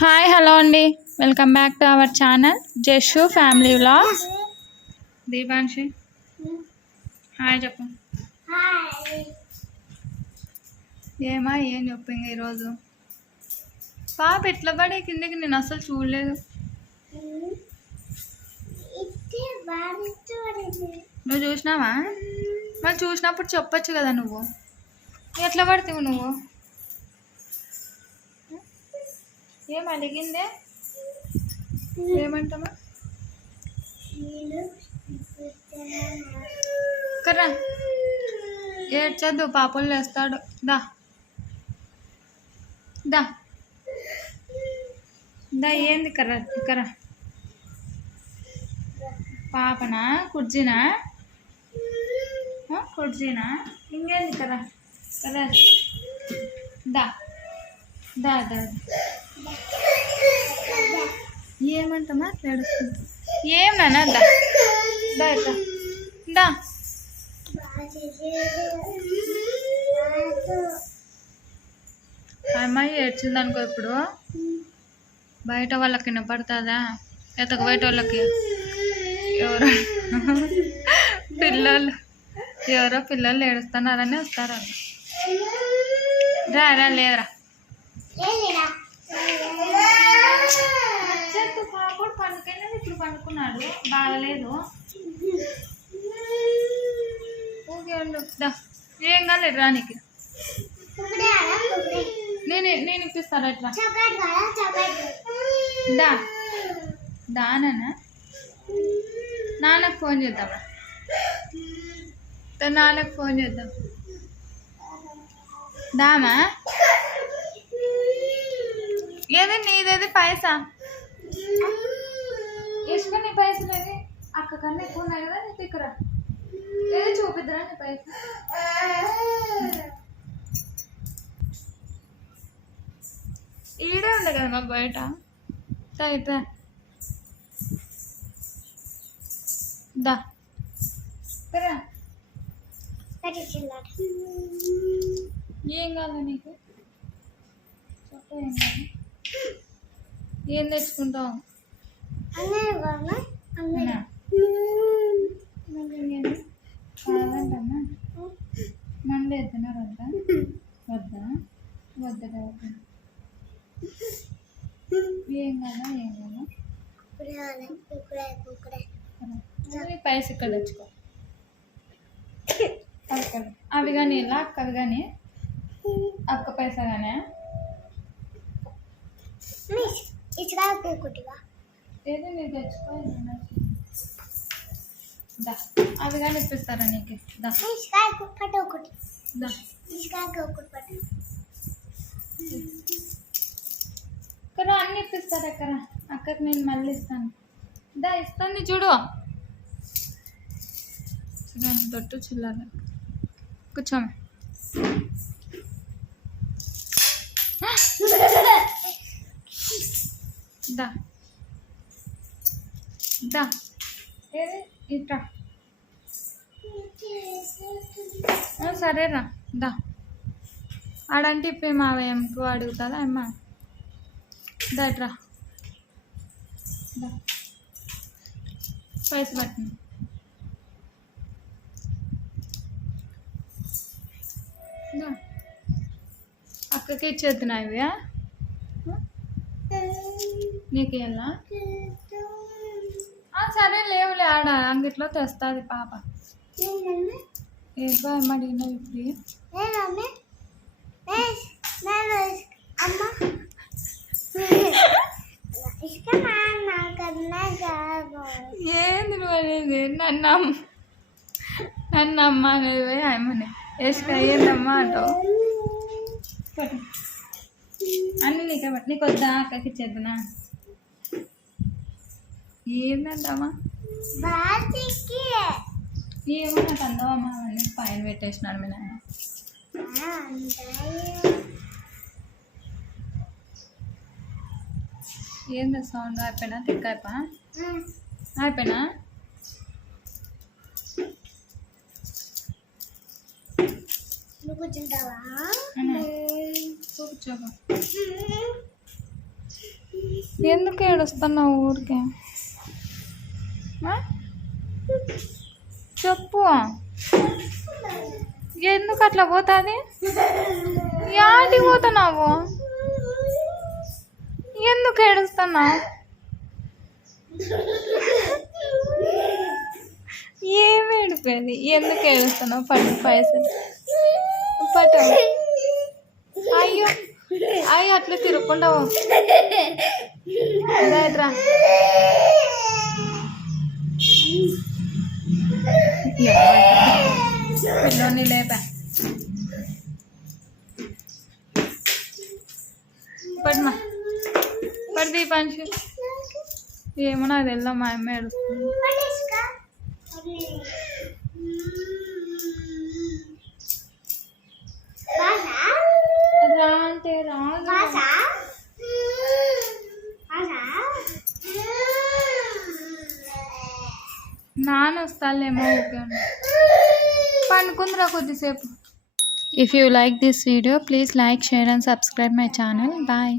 Hi hello అండి, welcome back to our channel Jashu family vlogs. Deepanshi hi చెప్పు. ఏమా ఏం చెప్పు ఇంకా ఈరోజు పాప ఎట్లా పడే కిందకి, నేను అసలు చూడలేదు. నువ్వు చూసినావా? మరి చూసినప్పుడు చెప్పచ్చు కదా, నువ్వు ఎట్లా పడతావు నువ్వు? ఏం అడిగిందే? ఏమంటామా కర్రా, ఏడ్చద్దు, పాపలు వేస్తాడు. దా దా దా, ఏంది కర్రా కర్రా? పాపనా? కుర్జీనా? కుర్జీనా? ఇంకేంది కర్రా కర్రా? దా దా దా, ఏమంటామా? ఏడుస్తుంది. ఏం నాన్న? దా దా ఇట్లా దా. అమ్మాయి ఏడ్చింది అనుకో, ఇప్పుడు బయట వాళ్ళకి వినపడుతుందా? ఎతక బయట వాళ్ళకి ఎవరో పిల్లలు ఏడుస్తున్నారని వస్తారు. రా రా, లేదురా. పాపడు పండుకైనా ఇప్పుడు పండుకున్నాడు, బాగలేదు. ఓకే ఉండు, దా. ఏం కాలేదు రానికి. నేను ఇప్పిస్తాను ఎట్లా. దా దా నాన్న. నాన్నకు ఫోన్ చేద్దామా? నాన్నకు ఫోన్ చేద్దాం. దామా? ఏది నీదేది పైసా? వేసుకొని పైసలు ఏది? అక్క కన్నా ఎక్కువ ఉన్నాయి కదా నీ దగ్గర. ఏది చూపిద్దరా నీ పైసా? ఈడే ఉండే కదా మాకు బయట. అయితే దా ఏం కాదు నీకు? చెప్ప, ఏం కాదు. ఏం తెచ్చుకుంటావు? కాదంటమ్మా, మండే ఎత్తున్నారు. వద్దా వద్దా వద్దా? ఏం కాదా? ఏం కాదా? పైసలు ఇక్కడ తెచ్చుకో. అవి కానీ ఇలా అక్క, అవి కానీ అక్క పైసా కానీ ఏదో మీరు తెచ్చుకో. దా, అవి కానీ ఇప్పిస్తారా నీకు? దా దా. ఇక్కడ అన్నీ ఇప్పిస్తారు అక్కడ. అక్కకి నేను మళ్ళీ ఇస్తాను. దా, ఇస్తాను చూడు. చూడండి, తొట్టు చిల్లర. కూర్చోమే. దా దా, ఏది ఇట్రా. సరేరా, దా. ఆడంటే ఇప్పే మావేంకు అడుగుతుందా అమ్మ? దట్రా, దా. పైసలు పట్టింది. అక్కకి ఇచ్చేద్దునా ఇవి? నీకు ఎలా? సరే లేవులే, ఆడ అంగిట్లో తెస్తుంది పాప. ఏదో అమ్మ అడిగినా ఇప్పుడు. ఏంది నువ్వు అనేది? నన్ను అమ్మ అనేది అమ్మని వేసుక ఏందమ్మా అంటావు? అన్నీ నీకే బట్టి. నీకు వద్దా? అక్కకి ఇచ్చేద్దునా? ఏందంటామా? ఏమో నాకు అందవమ్మా అని పైన పెట్టేసినాడు మీ నాన్న. ఏంది సౌండ్? అయిపోయినా? తిక్క అయిపోయినా? కూర్చోబా. ఎందుకు ఏడుస్తున్నావు ఊరికే? చెప్పు, ఎందుకు అట్లా పోతుంది? యాటికి పోతున్నావు? ఎందుకు ఏడుస్తున్నావు? ఏమి ఏడిపోయింది? ఎందుకు ఏడుస్తున్నావు? పట్టు పైసలు పట్టు. అయ్యో అయ్యి అట్లా తిరుక్కుంటావు. రా పిల్లోని లేపా. పడమా పడి దీపాంశు. ఏమో నాకు తెల్లా, మా అమ్మ ఏడుస్తుంది. రా అంటే రాదు. నాన్న వస్తాలేమో. ఓకే పండుకుందిరా కొద్దిసేపు. If you like this video, please like, share and subscribe my channel. Bye.